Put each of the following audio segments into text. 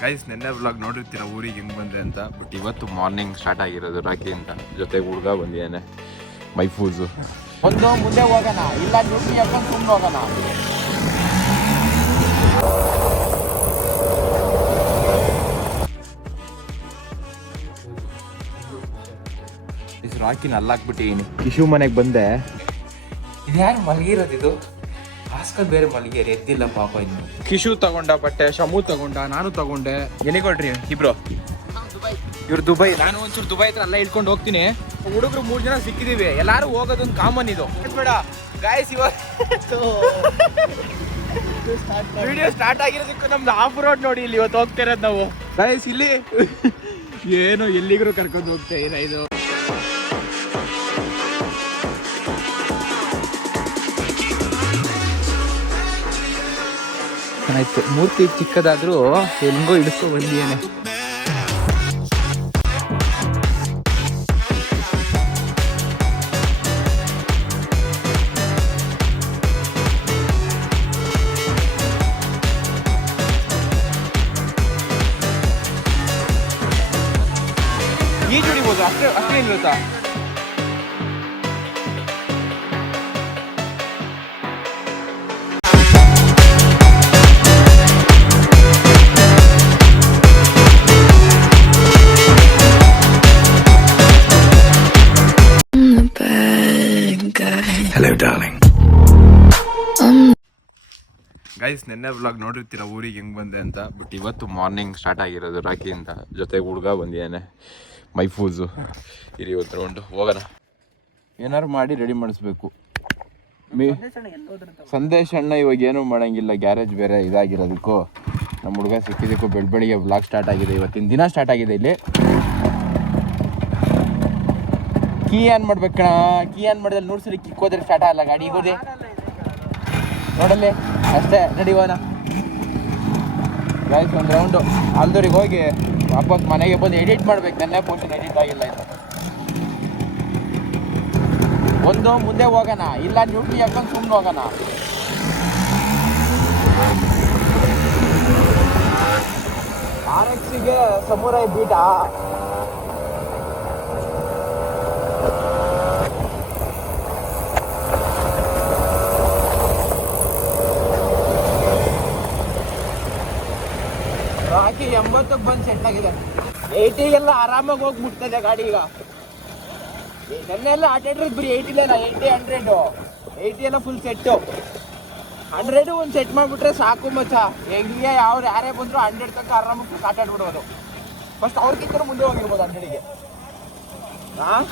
Guys ನಿನ್ನೆ vlog ನೋಡಿರ್ತೀರ ಊರಿಗೆ ಹೆಂಗ್ ಬಂದೆ ಅಂತ? ಬಟ್ ಇವತ್ತು ಮಾರ್ನಿಂಗ್ ಸ್ಟಾರ್ಟ್ ಆಗಿರೋದು ರಾಕಿ ಅಂತ ಜೊತೆ ಹುಡುಗ ಬಂದಿದ್ದಾನೆ ಮೈಫೂಸು ಒಂದು ಮುಂದೆ ಹೋಗೋಣ ಇಲ್ಲ ಡ್ಯೂಟಿ ಹಾಕೊಂಡು ಸುಮ್ಮನೆ ಹೋಗೋಣ? ಇಸ್ ರಾಕಿನ ಅಲ್ಲಾಕ್ಬಿಟ್ಟಿದ್ದೀನಿ ಕಿಶು ಮನೆಗೆ ಬಂದೆ. ಇದು ಯಾರು ಮಲಗಿರೋದು ಇದು? ಹಾಸ್ಕಲ್ ಬೇರೆ ಮಲ್ಲಿಗೆ ಎದ್ದಿಲ್ಲ ಪಾಪ ಇನ್ನು. ಕಿಶು ತಗೊಂಡ ಬಟ್ಟೆ ಶಮು ತಗೊಂಡ ನಾನು ತಗೊಂಡೆ. ಎಲ್ಲಿ ಕೊಡ್ರಿ ಇಬ್ರು? ಇವ್ರು ದುಬೈ. ನಾನು ಒಂಚೂರು ದುಬೈ ಹತ್ರ ಎಲ್ಲ ಇಟ್ಕೊಂಡು ಹೋಗ್ತೀನಿ. ಹುಡುಗರು ಮೂರ್ ಜನ ಸಿಕ್ಕಿದೀವಿ. ಎಲ್ಲಾರು ಹೋಗೋದೊಂದು ಕಾಮನ್ ಇದು. ಬೇಡ. ಗಾಯಸ್ ಇವಾಗ ವಿಡಿಯೋ ಸ್ಟಾರ್ಟ್ ಆಗಿರೋದಕ್ಕೂ ನಮ್ದು ಆಫ್ ರೋಡ್ ನೋಡಿ ಇಲ್ಲಿ ಇವತ್ತು ಹೋಗ್ತಾ ಇರೋದು ನಾವು. ಗಾಯಸ್ ಇಲ್ಲಿ ಏನು ಎಲ್ಲಿಗೂ ಕರ್ಕೊಂಡು ಹೋಗ್ತಾ ಇದು ಆಯ್ತು. ಮೂರ್ತಿ ಚಿಕ್ಕದಾದ್ರೂ ಹೆಂಗೋ ಇಳಿಸ್ಕೊ ಬಂದಿದ್ದೇನೆ guy. ಡಾರ್ಲಿಂಗ್. ಗೈಸ್ ನಿನ್ನೆ ವ್ಲಾಗ್ ನೋಡಿರ್ತೀರ, ಊರಿಗೆ ಹೆಂಗ್ ಬಂದೆ ಅಂತ? ಬಟ್ ಇವತ್ತು ಮಾರ್ನಿಂಗ್ ಸ್ಟಾರ್ಟ್ ಆಗಿರೋದು ರಾಕಿಯಿಂದ ಜೊತೆಗೆ ಹುಡುಗ ಬಂದಿದ್ದಾನೆ ಮೈಫೂಸು ಇರಿ ಇವತ್ತು ರೌಂಡು ಹೋಗೋಣ. ಏನಾರು ಮಾಡಿ ರೆಡಿ ಮಾಡಿಸ್ಬೇಕು. ಮೀ ಸಂದೇಶ್ ಅಣ್ಣ ಇವಾಗ ಏನೂ ಮಾಡಂಗಿಲ್ಲ, ಗ್ಯಾರೇಜ್ ಬೇರೆ ಇದಾಗಿರೋದಕ್ಕೂ. ನಮ್ಮ ಹುಡುಗ ಸಿಕ್ಕಿದ್ದಕ್ಕೂ ಬೆಳ್ ಬೆಳಿಗ್ಗೆ ವ್ಲಾಗ್ ಸ್ಟಾರ್ಟ್ ಆಗಿದೆ, ಇವತ್ತಿನ ದಿನ ಸ್ಟಾರ್ಟ್ ಆಗಿದೆ ಇಲ್ಲಿ. ಕೀ ಆನ್ ಮಾಡ್ಬೇಕಣ ಕೀ ಆನ್ ಮಾಡಿದ್ರೆ ನೂರು ಸರಿ ಕಿಕ್ ಹೋದ್ರೆ ಸ್ಟಾರ್ಟ್ ಆಗಲ್ಲ ಗಾಡಿ. ಹೋದೆ. ನೋಡಲ್ಲಿ. ಅಷ್ಟೇ ನಡಿಯೋಣ ಗಾಯ್ಸ್ ಒಂದು ರೌಂಡು ಅಲ್ದೂರಿಗೆ ಹೋಗಿ ವಾಪಸ್ ಮನೆಗೆ ಬಂದು ಎಡಿಟ್ ಮಾಡ್ಬೇಕು. ನನ್ನ ಪೋರ್ಷನ್ ಎಡಿಟ್ ಆಗಿಲ್ಲ ಇದು. ಒಂದು, ಮುಂದೆ ಹೋಗೋಣ. ಇಲ್ಲ ನ್ಯೂಟ್ರಿ ಹಾಕೊಂಡು ಸುಮ್ಮನೆ ಹೋಗೋಣ. ಆರ್ ಎಕ್ಸಿಗೆ ಸಮುರಾಯ್ ಬೀಟಾ ರಾಕಿ ಎಂಬತ್ತಕ್ಕೆ ಬಂದು ಸೆಟ್ ಆಗಿದೆ ಏಯ್ಟಿಗೆಲ್ಲ ಆರಾಮಾಗಿ ಹೋಗಿ ಮುಟ್ತದೆ ಗಾಡಿ ಈಗ. ನೆನ್ನೆಲ್ಲ ಆಟಾಡ್ರೆ ಬರೀ ಏಯ್ಟಿಲ್ಲ ಏಯ್ಟಿ ಹಂಡ್ರೆಡು ಏಯ್ಟಿ ಎಲ್ಲ ಫುಲ್ ಸೆಟ್ಟು ಹಂಡ್ರೆಡು ಒಂದು ಸೆಟ್ ಮಾಡಿಬಿಟ್ರೆ ಸಾಕು ಮಚ್ಚ. ಹೆಂಗೆ ಯಾವ್ರು ಯಾರೇ ಬಂದ್ರು ಹಂಡ್ರೆಡ್ ತನಕ ಆರಾಮಾಗಿ ಆಟಾಡ್ಬಿಡ್ಬೋದು ಫಸ್ಟ್ ಅವ್ರಿಗಿಂತ ಮುಂದೆ ಹೋಗಿರ್ಬೋದು ಹಂಡ್ರೆಡಿಗೆ ಹಾಂ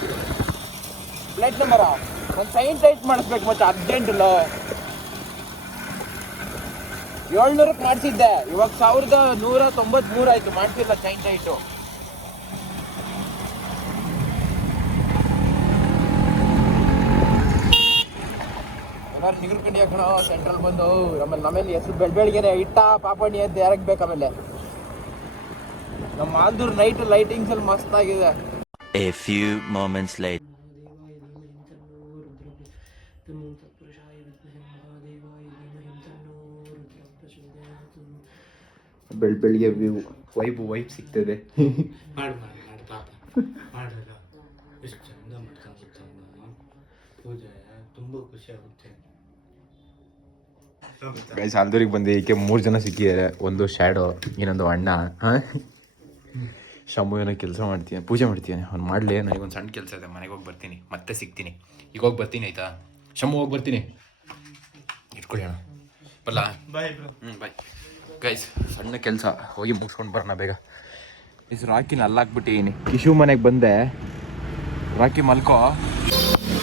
ಪ್ಲೇಟ್ ನಂಬರ ಒಂದು ಸೈನ್ ಟೈಟ್ ಮಾಡಿಸ್ಬೇಕು ಮಚ್ಚ ಅರ್ಜೆಂಟಲ್ಲ ಏಳ್ನೂರಕ್ಕೆ ಮಾಡಿಸಿದ್ದೆ ಇವಾಗ ಸಾವಿರದ ನೂರ ತೊಂಬತ್ಮೂರು ಆಯ್ತು ಮಾಡ್ತಿಲ್ಲ ಚೈನ್ ಟೈಟು ನಿಗರ್ಕಂಡಿ ಹಾಕೋಣ ಸೆಂಟ್ರಲ್ ಬಂದು ಆಮೇಲೆ ನಮ್ಮಲ್ಲಿ ಹೆಸರು ಬೆಳ ಬೆಳಿಗ್ಗೆನೆ ಇಟ್ಟ ಪಾಪಣ್ಣಿ ಅಂತ ಯಾರಕ್ಕೆ ಬೇಕು ಆಮೇಲೆ ನಮ್ಮ ಆಲ್ದೂರ್ ನೈಟ್ ಲೈಟಿಂಗ್ಸ್ ಅಲ್ಲಿ ಮಸ್ತ್ ಆಗಿದೆ A few moments later. ಬೆಳ್ ಬೆಳಿಗ್ಗೆ ವ್ಯೂ ವೈಬ್ ವೈಬ್ ಸಿಗ್ತದೆ. ಮಾಡು ಮಾಡು ಮಾಡು ಪಾಪ. ಮಾಡಿದ ಎಷ್ಟು ಚಂದ ಮಾಡ್ಕೊಂಡು ಪೂಜೆ ತುಂಬ ಖುಷಿ ಆಗುತ್ತೆ. ಗೈಸ್ ಆಲ್ದೂರಿಗೆ ಬಂದು ಈಕೆ ಮೂರು ಜನ ಸಿಕ್ಕಿದ್ದಾರೆ. ಒಂದು ಶ್ಯಾಡೋ ಇನ್ನೊಂದು ಅಣ್ಣ. ಹಾಂ? ಶಂಭು ಏನೋ ಕೆಲಸ ಮಾಡ್ತೀನಿ ಪೂಜೆ ಮಾಡ್ತೀನಿ ಅವ್ನು ಮಾಡಲಿ. ನನಗೊಂದು ಸಣ್ಣ ಕೆಲಸ ಇದೆ ಮನೆಗೆ ಹೋಗಿ ಬರ್ತೀನಿ. ಮತ್ತೆ ಸಿಗ್ತೀನಿ. ಈಗ ಹೋಗಿ ಬರ್ತೀನಿ ಆಯ್ತಾ? ಶಂಭು ಹೋಗಿ ಬರ್ತೀನಿ. ಇಟ್ಕೊಳ್ಳಿ ಬಾಯ್ ಬ್ರೋ. ಹ್ಞೂ ಬಾಯ್. ಗೈಸ್ ಸಣ್ಣ ಕೆಲಸ. ಹೋಗಿ ಮುಗಿಸ್ಕೊಂಡು ಬರೋಣ ಬೇಗ. ಇಸ್ ರಾಕಿನ ಅಲ್ಲಾಕ್ಬಿಟ್ಟಿದ್ದೀನಿ ಕಿಶು ಮನೆಗೆ ಬಂದೆ. ರಾಕಿ ಮಲ್ಕೋ.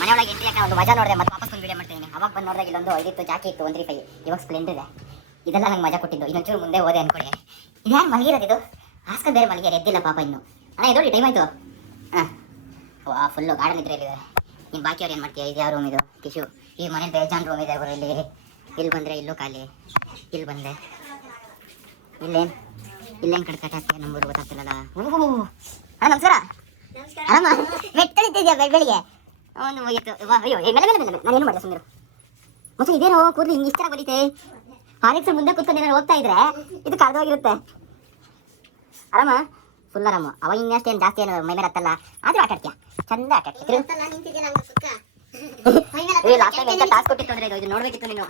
ಮನೆಯೊಳಗೆ ಎಂಟ್ರಿ ಹಾಕಿ ಒಂದು ಮಜಾ ನೋಡಿದೆ ಮತ್ತೆ ವಾಪಸ್ ಒಂದು ವಿಡಿಯೋ ಮಾಡ್ತೀನಿ. ಅವಾಗ ಬಂದು ನೋಡಿದಾಗ ಇಲ್ಲೊಂದು ಐದಿತ್ತು ಜಾಕಿ ಇತ್ತು ತ್ರೀ ಫೈವ್ ಇವಾಗ ಸ್ಪ್ಲೆಂಡರ್ ಇದೆ. ಇದೆಲ್ಲ ನಂಗೆ ಮಜಾ ಕೊಟ್ಟಿದ್ದು. ಇನ್ನೊಂಚೂರು ಮುಂದೆ ಹೋದೆ ಅನ್ಕೊಳ್ಳಿ ಇದು ಯಾರು ಮಲಗಿರೋದು ಇದು? ಹಾಸ್ಕಲ್ ಬೇರೆ ಮಲಗಿರ ಎದ್ದಿಲ್ಲ ಪಾಪ ಇನ್ನು. ಅಣ್ಣ ಇದು ಟೈಮ್ ಆಯ್ತು. ಹಾಂ ವಾ ಫುಲ್ಲು ಗಾರ್ಡನ್ ಇದ್ರೆ ಇಲ್ಲಿದ್ದಾರೆ. ಇನ್ನು ಬಾಕಿ ಅವ್ರು ಏನು ಮಾಡ್ತೀಯ? ಇದು ಯಾವ ರೂಮ್ ಇದು? ಕಿಶು ಈ ಮನೆ ಬೇಜಾನ್ ರೂಮ್ ಇದೆ ಅವರಲ್ಲಿ ಇಲ್ಲಿ. ಇಲ್ಲಿ ಬಂದರೆ ಇಲ್ಲೂ ಖಾಲಿ. ಇಲ್ಲಿ ಬಂದೆ. ಇಲ್ಲೇನು? ಇಲ್ಲೇನು ಕಡ್ಕಟ್ ಹಾಕ್ತೀಯ ನಂಬರ್ ಗೊತ್ತಾಗ್ತಿಲ್ಲಲ್ಲ. ಓಹೋ! ಅಣ್ಣ ನಮಸ್ಕಾರ. ಅಮ್ಮ ಮೆಟ್ಟಳಿದ್ದಿದ್ಯಾ ಬೆಳಗ್ಗೆ? ಒಂದು ಹೋಗಿತ್ತು. ಅಯ್ಯೋ ಮೇಲೆ ಮೇಲೆ ಮೇಲೆ ನಾನೇನು ಮಾಡಿದೆ ಸುಮ್ಮನೆ ಮತ್ತೆ ಇದೇನೋ ಕೂದಲು ಹಿಂಗೆ ಇಷ್ಟ ಬರೀತೆ ಆರ್ ಎಕ್ಸ್ ಮುಂದೆ ಕೂತ್ಕೊಂಡು ಏನಾರು ಹೋಗ್ತಾ ಇದ್ರೆ ಇದು ಕಳೆದೋಗಿರುತ್ತೆ ಆರಾಮ? ಫುಲ್ ಆರಾಮ. ಅವ ಇನ್ನಷ್ಟೇನು ಜಾಸ್ತಿ ಏನು ಮೈ ಮೇಲೆ ಹತ್ತಲ್ಲ. ಆದ್ರೂ ಆಟ ಆಡ್ತೀಯ? ಚಂದ ಆಟ ಆಡ್ತೀಯ? ಏ ಲಾಸ್ಟ್ ಟೈಮ್ ಎಂತ ಟಾಸ್ಕ್ ಕೊಟ್ಟಿತ್ತು ಅಂದ್ರೆ ಇದು ನೋಡ್ಬೇಕಿತ್ತು ನೀನು.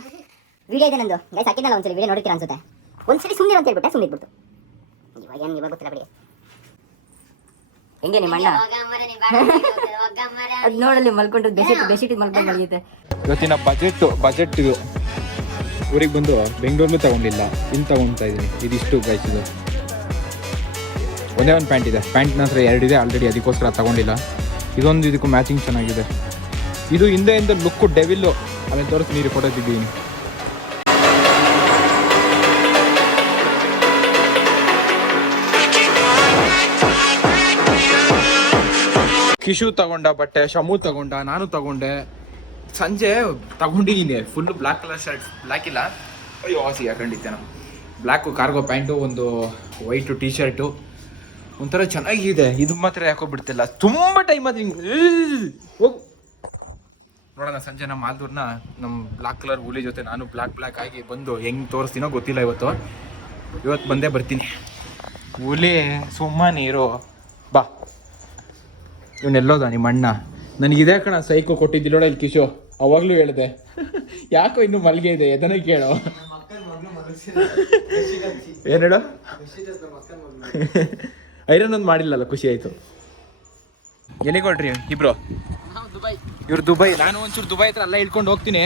ವಿಡಿಯೋ ಇದೆ ನಂದು. ಗೈಸ್ ಹಾಕಿದ್ನಲ್ಲ ಒಂದ್ಸಲಿ ವಿಡಿಯೋ ನೋಡ್ತೀರಾ ಅನ್ಸುತ್ತೆ. ಒಂದ್ಸಲಿ ಸುಮ್ಮನೆ ಅಂತ ಹೇಳ್ಬಿಟ್ಟೆ ಸುಮ್ಮನೆ ಇದ್ಬಿಡ್ತು. ಇವಾಗ ಏನು ಇವಾಗ ಗೊತ್ತಿಲ್ಲ ಬಿಡಿ. ಹೆಂಗೆ ನಿಮ್ಮ ಅಣ್ಣ? ಅದ್ ನೋಡಲ್ಲಿ ಮಲ್ಕೊಂಡು ಬೆಸಿಟ್ ಬೆಸಿಟ್ ಮಲ್ಕೊಂಡು ಮಲಗಿದೆ ಇವತ್ತಿನ ಬಜೆಟ್ ಬಜೆಟ್ ಇದು. ಊರಿಗೆ ಬಂದು ಬೆಂಗಳೂರಲ್ಲಿ ತಗೊಂಡಿಲ್ಲ ಇಲ್ಲಿ ತಗೊಂತ ಇದ್ದೀನಿ ಇದಿಷ್ಟು ಗೈಸ್ ಇದು. ಒಂದೇ ಒಂದು ಪ್ಯಾಂಟ್ ಇದೆ. ಪ್ಯಾಂಟ್ ಹತ್ರ ಎರಡಿದೆ ಆಲ್ರೆಡಿ ಅದಕ್ಕೋಸ್ಕರ ತಗೊಂಡಿಲ್ಲ. ಇದೊಂದು ಇದಕ್ಕೂ ಮ್ಯಾಚಿಂಗ್ ಚೆನ್ನಾಗಿದೆ. ಇದು ಹಿಂದೆ ಹಿಂದೆ ಲುಕ್ಕು ಡೆವಿಲ್ಲು ಆಮೇಲೆ ತೋರಿಸಿ ನೀರು ಫೋಟೋ ತೆಗಿದ್ದೀನಿ ಕಿಶು ತಗೊಂಡ ಬಟ್ಟೆ, ಶಮು ತಗೊಂಡ, ನಾನು ತಗೊಂಡೆ. ಸಂಜೆ ತಗೊಂಡಿದ್ದೀನಿ full black colour shirt black ಇಲ್ಲ. ಅಯ್ಯೋ ಆಸಿ ಹಾಕೊಂಡಿದ್ದೆ ನಾನು? ಬ್ಲ್ಯಾಕು ಕಾರ್ಗೋ ಪ್ಯಾಂಟು ಒಂದು ವೈಟು ಟೀ ಶರ್ಟು ಒಂಥರ ಚೆನ್ನಾಗಿದೆ. ಇದು ಮಾತ್ರ ಯಾಕೋ ಬಿಡ್ತಿಲ್ಲ. ತುಂಬ ಟೈಮ್ ಅದು ಹಿಂಗೆ ಹೋಗು. ನೋಡೋಣ, ಸಂಜೆ ನಮ್ಮ ಮಾಲ್ದೂರ್ನ ನಮ್ಮ ಬ್ಲ್ಯಾಕ್ ಕಲರ್ ಹುಲಿ ಜೊತೆ ನಾನು ಬ್ಲ್ಯಾಕ್ ಬ್ಲ್ಯಾಕ್ ಆಗಿ ಬಂದು ಹೆಂಗೆ ತೋರಿಸ್ತೀನೋ ಗೊತ್ತಿಲ್ಲ ಇವತ್ತು. ಇವತ್ತು ಬಂದೇ ಬರ್ತೀನಿ. ಹುಲಿ ಸುಮ್ಮನೆ ಇರೋ. ಬಾ. ಇವನ್ನೆಲ್ಲೋದ ನಿಮ್ಮ ಅಣ್ಣ ನನಗೆ ಇದೇ ಕಣ, ಸೈಕೋ ಕೊಟ್ಟಿದ್ದಿಲ್ಲೋಡ ಇಲ್ಲಿ ಕಿಶೋ. ಅವಾಗಲೂ ಹೇಳಿದೆ. ಯಾಕೋ ಇನ್ನು ಮಲ್ಗೆ ಇದೆ, ಎದನ ಕೇಳೋ. ಏನು ಹೇಳೋ? ಐರನ್ ಒಂದು ಮಾಡಿಲ್ಲಲ್ಲ, ಖುಷಿ ಆಯ್ತು. ಎಲ್ಲಿಗೆ ಹೊರಟ್ರಿ ಇಬ್ರು? ಇವ್ರು ದುಬೈ. ನಾನು ಒಂಚೂರು ದುಬೈ ಹತ್ರ ಎಲ್ಲ ಇಳ್ಕೊಂಡು ಹೋಗ್ತೀನಿ.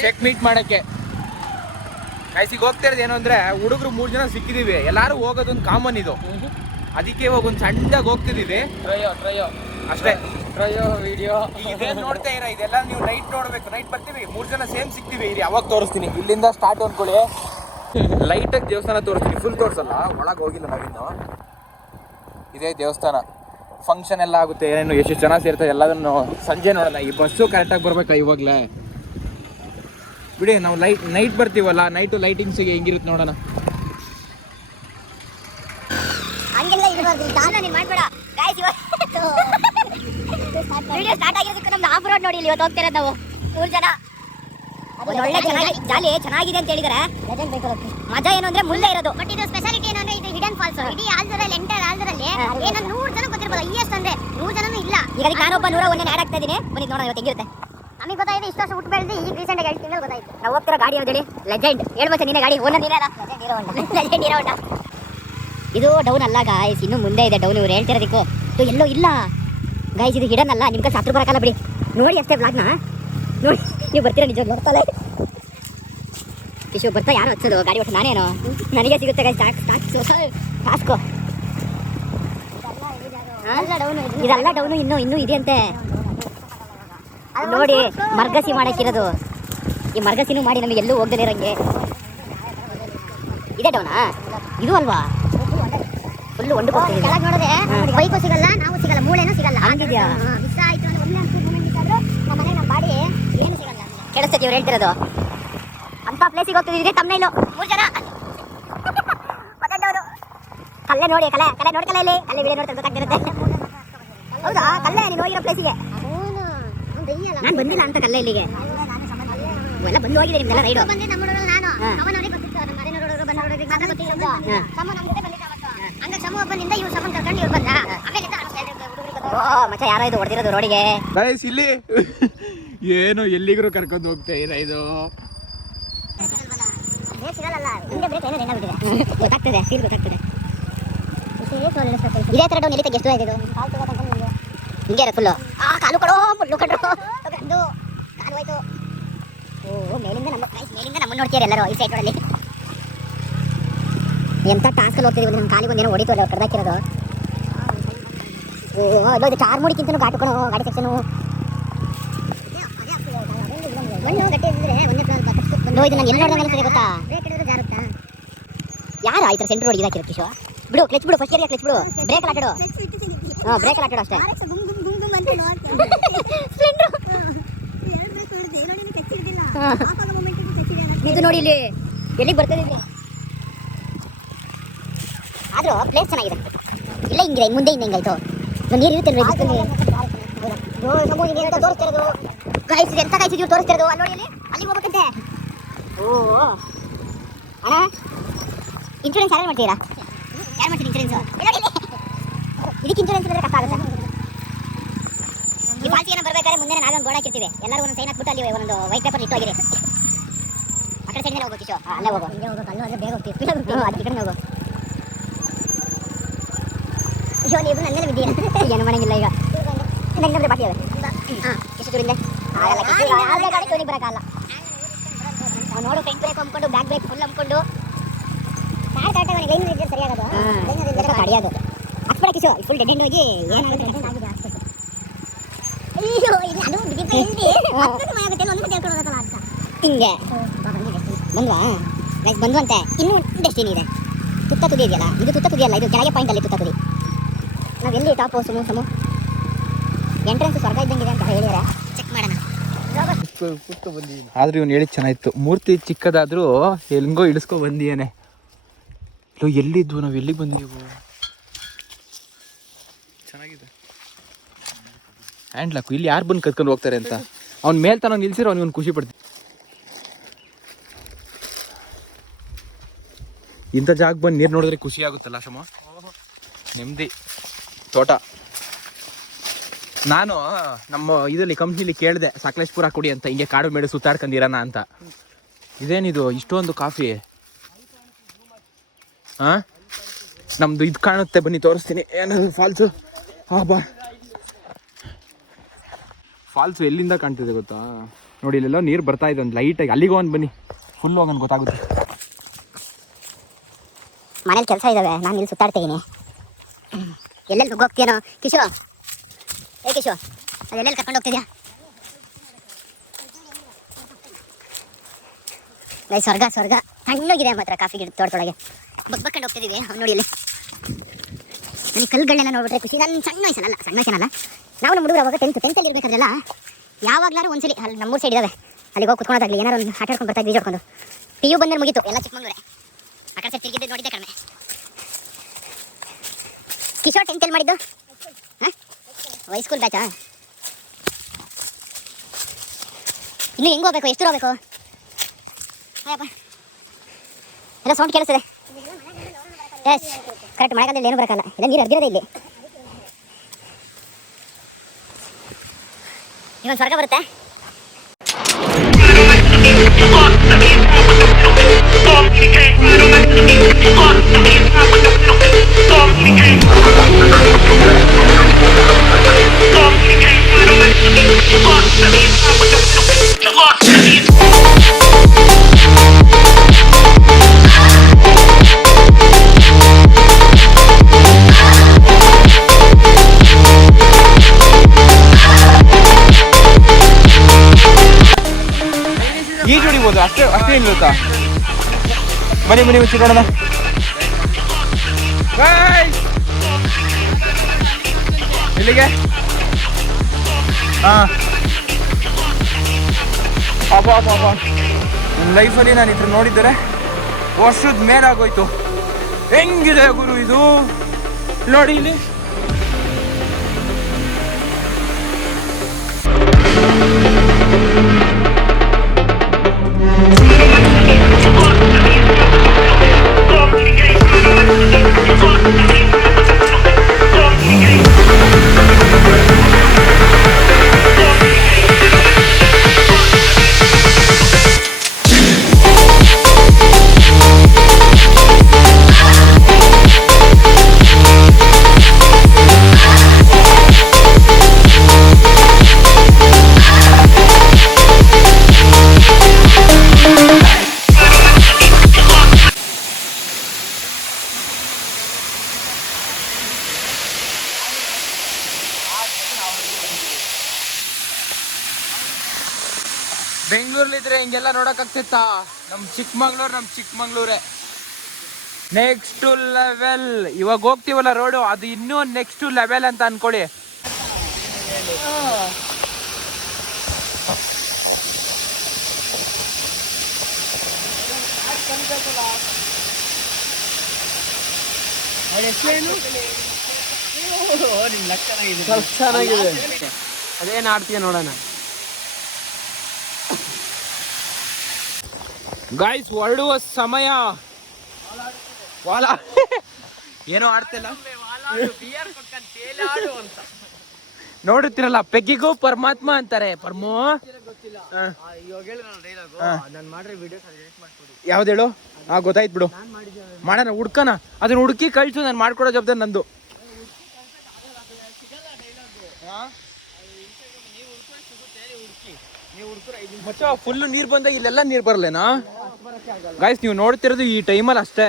ಚೆಕ್ ಮೀಟ್ ಮಾಡಕ್ಕೆ. ಕಾಯ್ಸಿಗೆ ಹೋಗ್ತಾ ಇರೋದು ಏನು ಅಂದ್ರೆ, ಹುಡುಗರು ಮೂರು ಜನ ಸಿಕ್ಕಿದೀವಿ. ಎಲ್ಲರೂ ಹೋಗೋದೊಂದು ಕಾಮನ್ ಇದು. ಅದಕ್ಕೆ ಇವಾಗ ಒಂದು ಸಣ್ಣದಾಗಿ ಹೋಗ್ತಿದೀವಿ ಅಷ್ಟೇ. ವಿಡಿಯೋ. ಇದೇನು ನೋಡ್ತಾ ಇರ ಇದೆಲ್ಲ ನೀವು ನೈಟ್ ನೋಡಬೇಕು. ನೈಟ್ ಬರ್ತೀವಿ. ಮೂರು ಜನ ಸೇಮ್ ಸಿಗ್ತೀವಿ. ಇಲ್ಲಿ ಯಾವಾಗ ತೋರಿಸ್ತೀನಿ. ಇಲ್ಲಿಂದ ಸ್ಟಾರ್ಟ್ ಅನ್ಕೊಳ್ಳಿ. ಲೈಟ್ ಆಗಿ ದೇವಸ್ಥಾನ ತೋರಿಸ್ತೀನಿ. ಫುಲ್ ತೋರಿಸಲ್ಲ? ಒಳಗೆ ಹೋಗಿಲ್ಲ ನಾವಿನ್ನು. ಇದೇ ದೇವಸ್ಥಾನ. ಫಂಕ್ಷನ್ ಎಲ್ಲ ಆಗುತ್ತೆ. ಏನೇನು ಎಷ್ಟು ಜನ ಸೇರ್ತಾರೆ ಎಲ್ಲದನ್ನು ಸಂಜೆ ನೋಡೋಣ ಈ ಬಸ್ಸು ಕರೆಕ್ಟಾಗಿ ಬರ್ಬೇಕಾ ಇವಾಗಲೇ? ಬಿಡಿ ನಾವು ಲೈಟ್ ನೈಟ್ ಬರ್ತೀವಲ್ಲ? ನೈಟು ಲೈಟಿಂಗ್ಸಿಗೆ ಹೆಂಗಿರುತ್ತೆ ನೋಡೋಣ ಹಂಗೆಲ್ಲ ಇರಬಾರ್ದು ದಾನ ನೀನ್ ಮಾಡ್ಬೇಡ. ಗಾಯ್ಸ್ ಇವತ್ತು ವಿಡಿಯೋ ಸ್ಟಾರ್ಟ್ ಆಗಿರೋದಕ್ಕೆ ನಮ್ದು ಆಫ್ ರೋಡ್ ನೋಡಿ ಇಲ್ಲಿ ಇವತ್ತು ಹೋಗ್ತಿರೋದು ನಾವು. ಮೂರು ಜನ. ಒಂದು ಒಳ್ಳೆ ಚೆನ್ನಾಗಿ ಜಾಲಿ ಚೆನ್ನಾಗಿದೆ ಅಂತ ಹೇಳಿದಾರೆ. ಮಜಾ ಏನು ಅಂದ್ರೆ ಮುಳ್ಳೆ ಇರೋದು. ಬಟ್ ಇದು ಸ್ಪೆಷಾಲಿಟಿ ಏನಂದ್ರೆ ಇದು ಹಿಡನ್ ಫಾಲ್ಸ್ ಇಡೀ ಆಲ್ದರಲ್ಲಿ ಎಂಟರ್ ಆಲ್ದರಲ್ಲಿ ಏನೋ ನೂರು ಜನ ಗೊತ್ತಿರ್ಬೋದು. ಹೈಯೆಸ್ಟ್ ಅಂದ್ರೆ ನೂರು ಜನನು ಇಲ್ಲ. ಈಗ ನಾನೊಬ್ಬ ನೂರ ಒಂದೇ ಆಡ್ ಆಗ್ತಾ ಇದ್ದೀನಿ. ಬನ್ನಿ ನೋಡೋಣ ಇವತ್ತು ಹೆಂಗಿರುತ್ತೆ. ನಮಗೆ ಗೊತ್ತಾಯಿದೆ ಇಷ್ಟು ವರ್ಷ ಹುಟ್ಟು ಬೆಳೆದು ಈಗ ರೀಸೆಂಟ್ ಆಗಿ ಹೇಳ್ತೀನಿ ತಿಂಗಳು ಗೊತ್ತಾಯ್ತು. ನಾವು ಹೋಗ್ತಿರೋ ಗಾಡಿ ಯಾವ್ದು ಹೇಳಿ? ಲೆಜೆಂಡ್ ಏಳು ವರ್ಷ ನೀನೇ ಗಾಡಿ. ಓನ ನೀನೇ ಲೆಜೆಂಡ್ ಹೀರೋ ಹೊಂಡ. ಇದು ಡೌನ್ ಅಲ್ಲ ಗಾಯ್ಸ್ ಇನ್ನು ಮುಂದೆ ಇದೆ ಡೌನ್ ಇವ್ರು ಹೇಳ್ತಿರೋದಕ್ಕೂ. ಇದು ಎಲ್ಲೋ ಇಲ್ಲ. ಗಾಯ್ಸ್ ಇದು ಹಿಡನ್ ಅಲ್ಲ. ನಿಮ್ಗೆ ಸಾತ್ರ ಬರಕಲ್ಲ ಬಿಡಿ. ನೋಡಿ ಅಷ್ಟೇ ಬ್ಲಾಗ್ನ ನೋಡಿ, ನೀವು ಬರ್ತೀರಾ ನಿಜ ನೋಡ್ತಲ್ಲ ಕಿಶು ಬರ್ತಾ ಯಾರು ಹಚ್ಚೋದು? ಗಾಡಿ ಒಟ್ಟು ನಾನೇನು? ನನಗೆ ಸಿಗುತ್ತೆ ಗಾಯ್ಸ್ ಟಾಸ್ಕು ಇದೆಲ್ಲ ಡೌನು ಇನ್ನೂ. ಇನ್ನೂ ಇದೆಯಂತೆ. ನೋಡಿ, ಮರ್ಗಸಿ ಮಾಡಕ್ಕಿರೋದು. ಈ ಮರ್ಗಸಿನೂ ಮಾಡಿ ನಮಗೆ ಎಲ್ಲೂ ಹೋಗ್ದಲೇ ಇರಂಗೆ. ಇದೆ ಡೌನಾ ಇದು ಅಲ್ವಾ? ಫುಲ್ಲು ಒಂದು ಕೆಳಗೆ ನೋಡಿದ್ರೆ ಬೈಕು ಸಿಗಲ್ಲ ನಾವು ಸಿಗಲ್ಲ ಮೂಳೆನೂ ಸಿಗಲ್ಲ ಹಂಗಿದ್ಯಾ? ಮಿಸ್ ಆಯ್ತು ಅಂದ್ರೆ ಒಳ್ಳೆ ಅನ್ಸುತ್ತೆ ಮೂಮೆಂಟ್ ಇದ್ದಾದ್ರು ನಮ್ಮ ಮನೆ ನಮ್ಮ ಬಾಡಿ ಏನು ಸಿಗಲ್ಲ ಕೇಳಿಸ್ತೈತಿ ಇವ್ರು ಹೇಳ್ತಿರೋದು ಅಂತ ಪ್ಲೇಸಿಗೆ ಹೋಗ್ತಿದ್ದೀವಿ ತಮ್ಮನೇಲು ಮೂರು ಜನ ಒಳ್ಳೆದವ್ರು. ಕಲ್ಲೆ ನೋಡಿ ಕಲೆ ಕಲೆ ನೋಡಿ ಕಲೆ ಇಲ್ಲಿ ಕಲ್ಲೆ ವಿಡಿಯೋ ನೋಡ್ತಾರೆ ಗೊತ್ತಾಗ್ತಿರುತ್ತೆ ಹೌದಾ ಕಲ್ಲೆ ನೀನು ಹೋಗಿರೋ ಪ್ಲೇಸಿಗೆ ಅವನು ಅವ್ನು ಬೆಯ್ಯಲ್ಲ ನಾನು ಬಂದಿಲ್ಲ ಅಂತ ಕಲ್ಲೆ ಇಲ್ಲಿಗೆ ಎಲ್ಲ ಬಂದು ಹೋಗಿದೆ ನಿಮ್ದೆಲ್ಲ ರೈಡು ಬಂದ್ರೆ ನಮ್ಮ ಹುಡುಗರು ನಾನು ಹಾ. ಅವನವ್ರಿಗೆ ಗೊತ್ತಿತ್ತು ನಮ್ಮ ಮನೆ ನೋಡೋರು ಬಂದ ಹುಡುಗರಿಗೆ ಮಾತ್ರ ಗೊತ್ತಿರೋದು ಹಾ. ಸಮ ನಮ್ಮ ಜೊತೆ ಗೈಸ್ ಇಲ್ಲಿ ಏನು ಎಲ್ಲಿಗೂ ಕರ್ಕೊಂಡು ಹೋಗ್ತಾ ಇರ ಇದು. ಇದೇ? ಥರ ಡೌನ್ ಎಲ್ಲಿ ಇದು? ಹಿಂಗೆ ಇರೋ ಫುಲ್ಲು ಆ ಕಾಲು ಕೊಡೋ ಫುಲ್ಲು ಕಡ್ರು ಒಂದು. ಕಾಲು ಹೋಯ್ತು. ಓ ಮೇಲಿಂದ ನಮ್ಮ ಮೇಲಿಂದ ನಮ್ಮ ನೋಡ್ತೀರ ಎಲ್ಲರೂ ಈ ಸೈಡ್ ನೋಡಲ್ಲಿ ಎಂತ ಟಾಸ್ಕಲ್ಲಿ ಹೋಗ್ತಿದ್ದೀವಿ ನಮ್ಮ ಕಾಲಿಗೆ ಒಂದೇನೋ ಹೊಡಿತು ಅಲ್ಲ ಕಡ್ದಾಕಿರೋದು ಓ ಇದು ಚಾರ್ಮುಡಿಕ್ಕಿಂತನೂ ಘಾಟು ಕಣೋ ಗಾಡಿ ಸೆಕ್ಷನು ಮಣ್ಣು ಗಟ್ಟಿ ಇದ್ರೆ ಒಂದೇ ಪ್ರಾಬ್ಲಮ್ ಬಂದು ಇದು ನಾನು ಎಲ್ಲಿ ನೋಡಿದ ಮೇಲೆ ಗೊತ್ತಾ? ಯಾರು ಆಯ್ತು ಸೆಂಟ್ರ್ ರೋಡ್ ಇದಾಕಿರೋ ಕಿಶೋ? ಬಿಡು ಕ್ಲಚ್ ಬಿಡು ಫಸ್ಟ್ ಇಯರ್ ಕ್ಲಚ್ ಬಿಡು. ಬ್ರೇಕ್ ಆಟಾಡು. ಹಾಂ ಬ್ರೇಕ್ ಆಟಾಡು ಅಷ್ಟೇ. ಇದು ನೋಡಿ ಇಲ್ಲಿ ಎಲ್ಲಿಗೆ ಬರ್ತದೆ ಇಲ್ಲಿ ಆದ್ರೂ ಪ್ಲೇಸ್ ಚೆನ್ನಾಗಿದೆ. ಇಲ್ಲ ಹಿಂಗಿದೆ ಮುಂದೆ ಹಿಂದೆ ಹಿಂಗಾಯ್ತು. ನೀರು ಇರುತ್ತೆ ತೋರಿಸ್ತಿರೋದು ಗಾಯ್ಸ್ ಎಂತ ಇದು ತೋರಿಸ್ತಿರೋದು? ಅಲ್ಲಿ ನೋಡಿ ಅಲ್ಲಿ ಅಲ್ಲಿಗೆ ಹೋಗ್ಬೇಕಂತೆ. ಓ ಅಣ್ಣ ಇನ್ಶೂರೆನ್ಸ್ ಯಾರು ಮಾಡ್ತೀರಾ ಯಾರು ಮಾಡ್ತೀರಿ ಇನ್ಶೂರೆನ್ಸ್ ಇದಕ್ಕೆ ಇನ್ಶೂರೆನ್ಸ್ ಇಲ್ಲದ್ರೆ ಕಷ್ಟ ಆಗುತ್ತೆ. ಈ ಪಾಲ್ಸಿ ಏನೋ ಬರ್ಬೇಕಾದ್ರೆ ಮುಂದೆ ನಾವೇ ಒಂದು ಬೋರ್ಡ್ ಹಾಕಿರ್ತೀವಿ. ಎಲ್ಲರೂ ಒಂದು ಸೈನ್ ಹಾಕ್ಬಿಟ್ಟು ಅಲ್ಲಿ ಒಂದು ವೈಟ್ ಪೇಪರ್ ಇಟ್ಟು ಹೋಗಿರಿ. ಆ ಕಡೆ ಸೈಡ್ ಹೋಗೋ ಕಿಶೋ. ಅಲ್ಲೇ ಹೋಗೋ. ಇಲ್ಲೇ ಹೋಗೋ ಅಲ್ಲೂ ಅಲ್ಲೇ ಬೇಗ ಹೋಗ್ತೀವಿ. ಅದಕ್ಕೆ ಹೋಗೋ. ಅಯ್ಯೋ ನೀವು ನನ್ನ ಮೇಲೆ ಬಿದ್ದೀರ? ಏನು ಮಾಡಂಗಿಲ್ಲ ಈಗ. ನಂಗೆ ನಮ್ದು ಬಾಕಿ ಅವೆ ಹಾಂ ಎಷ್ಟು ದೂರಿಂದ ಆಗಲ್ಲ ಕಿಶೋ ಯಾವುದೇ ಗಾಡಿ ಟೋನಿಗೆ ಬರೋಕ್ಕಲ್ಲ ನಾವು ನೋಡು front brake back brake full ಹಮ್ಕೊಂಡು. Car ಕರೆಕ್ಟಾಗಿ ಅವನಿಗೆ ಲೈನ್ ಸರಿಯಾಗೋದು. ಕಡಿಯೋದು ಫುಲ್ ಡೆಡ್ ಎಂಡ್ ಹೋಗಿ ಅಯ್ಯೋ ಇಲ್ಲ ಅದು ಬಿದ್ದಿದ್ದು ಎಲ್ಲಿ ಹತ್ತತ್ತು ಮನೆ ಆಗುತ್ತೆ ಒಂದು ಮತ್ತೆ ಹೇಳ್ಕೊಡೋದಲ್ಲ ಅಂತ ಹಿಂಗೆ. ಬಂದ್ವಾ ಬಂದ್ವಂತೆ. ಇನ್ನೂ ಡೆಸ್ಟಿನಿ ಇದೆ. ತುತ್ತ ತುದಿ ಇದೆಯಲ್ಲ? ಇದು ತುತ್ತ ತುದಿ ಅಲ್ಲ ಇದು ಕೆಳಗೆ ಪಾಯಿಂಟ್ ಅಲ್ಲಿ ತುತ್ತ ತುದಿ. ನಾವು ಎಲ್ಲಿ ಟಾಪ್ ಸುಮು ಸಮು ಎಂಟ್ರೆನ್ಸ್ ಸ್ವರ್ಗ ಇದ್ದಂಗಿದೆ ಅಂತ ಹೇಳಿದಾರೆ. ಚೆಕ್ ಮಾಡೋಣ. ಆದ್ರೆ ಇವ್ನು ಹೇಳಿ ಚೆನ್ನಾಗಿತ್ತು. ಮೂರ್ತಿ ಚಿಕ್ಕದಾದ್ರೂ ಹೆಂಗೋ ಇಳಿಸ್ಕೊ ಬಂದಿಯೇನೆ. ಲೋ ಎಲ್ಲಿದ್ವು? ನಾವು ಎಲ್ಲಿಗೆ ಬಂದೀವು ಚೆನ್ನಾಗಿದೆ. ಹ್ಯಾಂಡ್ ಲಾಕು ಇಲ್ಲಿ ಯಾರು ಬಂದು ಕತ್ಕೊಂಡು ಹೋಗ್ತಾರೆ ಅಂತ? ಅವ್ನ ಮೇಲೆ ತನಕ ನಿಲ್ಸಿರೋ ಅವ್ನಿಗೆ ಖುಷಿ ಪಡ್ತೀನಿ. ಇಂಥ ಜಾಗ ಬಂದು ನೀರು ನೋಡಿದ್ರೆ ಖುಷಿ ಆಗುತ್ತಲ್ಲ ಸಮ ನೆಮ್ಮದಿ ತೋಟ. ನಾನು ನಮ್ಮ ಇದರಲ್ಲಿ ಕಂಪ್ನಿಲಿ ಕೇಳಿದೆ ಸಕಲೇಶ್ಪುರ ಕುಡಿ ಅಂತ, ಹಿಂಗೆ ಕಾಡು ಮೇಡು ಸುತ್ತಾಡ್ಕೊಂಡಿರೋಣ ಅಂತ. ಇದೇನಿದು, ಇಷ್ಟೊಂದು ಕಾಫಿ ಹಾಂ ನಮ್ದು ಇದು ಕಾಣುತ್ತೆ, ಬನ್ನಿ ತೋರಿಸ್ತೀನಿ. ಏನದು ಫಾಲ್ಸು ಹಾಂ, ಬಾ. ಫಾಲ್ಸು ಎಲ್ಲಿಂದ ಕಾಣ್ತಿದೆ ಗೊತ್ತಾ? ನೋಡಿ, ಇಲ್ಲೆಲ್ಲೋ ನೀರು ಬರ್ತಾ ಇದೆ, ಒಂದು ಲೈಟಾಗಿ ಅಲ್ಲಿಗೆ ಒಂದು ಬನ್ನಿ. ಫುಲ್ ಹೋಗೋಣ ಗೊತ್ತಾಗುತ್ತೆ. ಮನೇಲಿ ಕೆಲಸ ಇದ್ದಾವೆ ನಾನು ಇಲ್ಲಿ ಸುತ್ತಾಡ್ತಿದ್ದೀನಿ. ಎಲ್ಲೆಲ್ಲಿ ಹೋಗ್ತೀಯೋ ಕಿಶೋ. ಏ ಕಿಶೋ ಅದೆಲ್ಲೆಲ್ಲಿ ಕರ್ಕೊಂಡು ಹೋಗ್ತಿದ್ಯಾ? ಲೈ, ಸ್ವರ್ಗ ಸ್ವರ್ಗ. ತಣ್ಣಗಿದೆ ಮಾತ್ರ ಕಾಫಿ ಗಿಡ ತೋಟದೊಳಗೆ. ಬಗ್ ಬಕ್ಕೊಂಡು ಹೋಗ್ತಿದ್ದೀವಿ ಅವ್ನು ನೋಡಿ ಇಲ್ಲಿ. ನನಗೆ ಕಲ್ಗಳನ್ನೆಲ್ಲ ನೋಡ್ಬಿಟ್ರೆ ಖುಷಿ. ನನ್ನ ಸಣ್ಣ ವಯಸ್ಸಲ್ಲ ಸಣ್ಣ ವಯಸ್ಸನಲ್ಲ ನಾವು ನಮ್ಮ ಹುಡುಗರು ಅವಾಗ ಟೆಂತ್ ಟೆಂತಲ್ಲಿ ಇರಬೇಕಾದ್ರೆಲ್ಲ ಯಾವಾಗಲಾರು ಒಂದ್ಸಲಿ, ಅಲ್ಲಿ ನಮ್ಮೂರು ಸೈಡ್ ಇದಾವೆ. ಅಲ್ಲಿಗೆ ಹೋಗಿ ಕುತ್ಕೊಳ್ಳೋದಾಗಲಿ ಏನಾರು ಒಂದು ಆಟ ಆಡ್ಕೊಂಡು ಬರ್ತಾ ಇದ್ವಿ ಪಿ ಯು ಬಂದ್ರೆ ಮುಗಿತು, ಎಲ್ಲ ಚಿಕ್ಕಮಂಗ್ಳೂರೇ ಆ ಕಡೆ ಸರ್ ತಿರುಗಿದ್ದು, ನೋಡಿದ್ದೆ ಕಡಿಮೆ. ಕಿಶೋರ್ ಟೆಂತ್ ಎಲ್ಲಿ ಮಾಡಿದ್ದು? ಹಾಂ? ವೈಸ್ಕೂಲ್ ಬ್ಯಾಚಾ ಇನ್ನು ಹೆಂಗೆ ಹೋಗ್ಬೇಕು? ಎಷ್ಟು ಹೋಗ್ಬೇಕು? ಎಲ್ಲ ಸೌಂಡ್ ಕೇಳಿಸ್ತದೆ. ಎಸ್ ಕರೆಕ್ಟ್ ಮಳೆಗಾಲದಲ್ಲಿ ಏನು ಬರೋಕ್ಕಲ್ಲ ಇಲ್ಲ, ನೀರು ಹರಿದಿರೋದೇ ಇಲ್ಲಿ. ಇವನ್ ಸ್ವರ್ಗ ಬರುತ್ತೆ. ಈಜು ಹೊಡಿಬೋದು ಅಷ್ಟೇ ಅಷ್ಟೇ ಏನು ಗೊತ್ತಾ ಬನ್ನಿ ಬನ್ನಿ ಮುಚ್ಚಿ ನೋಡೋಣ Guys! ಎಲ್ಲಿಗೆ ಹಾಂ. ಅಬ್ಬ ಅಬ್ಬ ಅಬ್ಬ ಲೈಫಲ್ಲಿ ನಾನು ಇದ್ರ ನೋಡಿದ್ದರೆ ವರ್ಷದ ಮೇಲಾಗೋಯ್ತು. ಹೆಂಗಿದೆ ಗುರು ಇದು? ನೋಡಿ ಇಲ್ಲಿ. ಬೆಂಗಳೂರಲ್ಲಿದ್ರೆ ನಮ್ ನಮ್ಮ ಚಿಕ್ಕಮಂಗ್ಳೂರು ನಮ್ಮ ಚಿಕ್ಕಮಂಗ್ಳೂರೇ ನೆಕ್ಸ್ಟ್ ಲೆವೆಲ್ ಇವಾಗ ಹೋಗ್ತೀವಲ್ಲ ರೋಡು ಅದು ಇನ್ನೂ ನೆಕ್ಸ್ಟ್ ಲೆವೆಲ್ ಅಂತ ಅನ್ಕೊಳ್ಳಿ. ಚೆನ್ನಾಗಿದೆ. ಅದೇನು ಆಡ್ತೀಯ ನೋಡೋಣ. ಗಾಯ್ಸ್ ಹೊರಡುವ ಸಮಯ ವಾಲಾ ಏನೋ ಆಡ್ತಿಲ್ಲ ನೋಡುತ್ತಿರಲ್ಲ ಪೆಗ್ಗಿಗೂ ಪರಮಾತ್ಮ ಅಂತಾರೆ ಪರಮೋ ಯಾವ್ದು ಹೇಳು ಹಾ ಗೊತ್ತಾಯ್ತು ಬಿಡು ಮಾಡೋಣ ಹುಡ್ಕನ ಅದನ್ನ ಹುಡುಕಿ ಕಳಿಸು ನಾನು ಮಾಡ್ಕೊಡೋ ಜವಾಬ್ದಾರಿ ನಂದು ಫುಲ್ಲು ನೀರು ಬಂದಾಗ ಇಲ್ಲೆಲ್ಲ ನೀರು ಬರಲೇನಾ ಗಾಯ್ಸ್ ನೀವು ನೋಡ್ತಿರೋದು ಈ ಟೈಮಲ್ಲಿ ಅಷ್ಟೇ.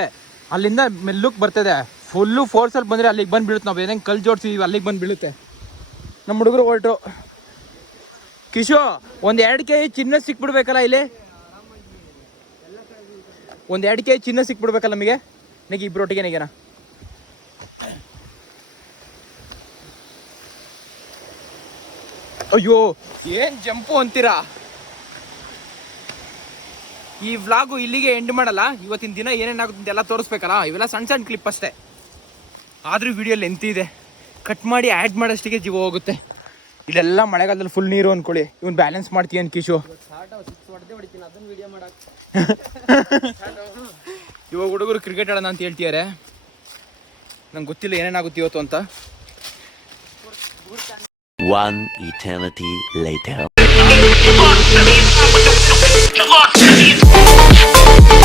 ಅಲ್ಲಿಂದ ಮೆಲ್ಲುಕ್ ಬರ್ತದೆ. ಫುಲ್ಲು ಫೋರ್ಸಲ್ಲಿ ಬಂದರೆ ಅಲ್ಲಿಗೆ ಬಂದು ಬೀಳುತ್ತೆ ನಾವು. ಏನೇನು ಕಲ್ ಜೋಡಿಸಿದೀವಿ ಅಲ್ಲಿಗೆ ಬಂದು ಬೀಳುತ್ತೆ ನಮ್ಮ ಹುಡುಗರು ಹೊರಟು. ಕಿಶೋ, ಒಂದು ಎರಡು ಕೆ ಜಿ ಚಿನ್ನ ಸಿಕ್ಬಿಡ್ಬೇಕಲ್ಲ ಇಲ್ಲಿ? ಒಂದು ಎರಡು ಕೆ ಜಿ ಚಿನ್ನ ಸಿಕ್ಬಿಡ್ಬೇಕಲ್ಲ ನಮಗೆ? ನನಗೆ ಇಬ್ಬರೊಟ್ಟಿಗೆ ಒಟ್ಟಿಗೆ ನೆಗೆನ ಅಯ್ಯೋ, ಏನು ಜಂಪು ಅಂತೀರಾ? ಈ ವ್ಲಾಗು ಇಲ್ಲಿಗೆ ಎಂಡ್ ಮಾಡಲ್ಲ. ಇವತ್ತಿನ ದಿನ ಏನೇನಾಗುತ್ತೆ ಅಂತ ಎಲ್ಲ ತೋರಿಸ್ಬೇಕಲ್ಲ? ಇವೆಲ್ಲ ಸಣ್ಣ ಸಣ್ಣ ಕ್ಲಿಪ್ ಅಷ್ಟೇ. ಆದರೂ ವಿಡಿಯೋ ಲೆಂತ್ ಇದೆ. ಕಟ್ ಮಾಡಿ ಆ್ಯಡ್ ಮಾಡೋಷ್ಟಿಗೆ ಜೀವ ಹೋಗುತ್ತೆ. ಇಲ್ಲೆಲ್ಲ ಮಳೆಗಾಲದಲ್ಲಿ ಫುಲ್ ನೀರು ಅನ್ಕೊಳ್ಳಿ. ಇವ್ನು ಬ್ಯಾಲೆನ್ಸ್ ಮಾಡ್ತೀಯ ಕಿಶು? ವಿಡಿಯೋ ಮಾಡಕ್ ಇವಾಗ ಹುಡುಗರು ಕ್ರಿಕೆಟ್ ಆಡೋಣ ಅಂತ ಹೇಳ್ತಿದ್ದಾರೆ ನಂಗೆ ಗೊತ್ತಿಲ್ಲ ಏನೇನಾಗುತ್ತೆ ಇವತ್ತು ಅಂತ. One eternity later. Good luck.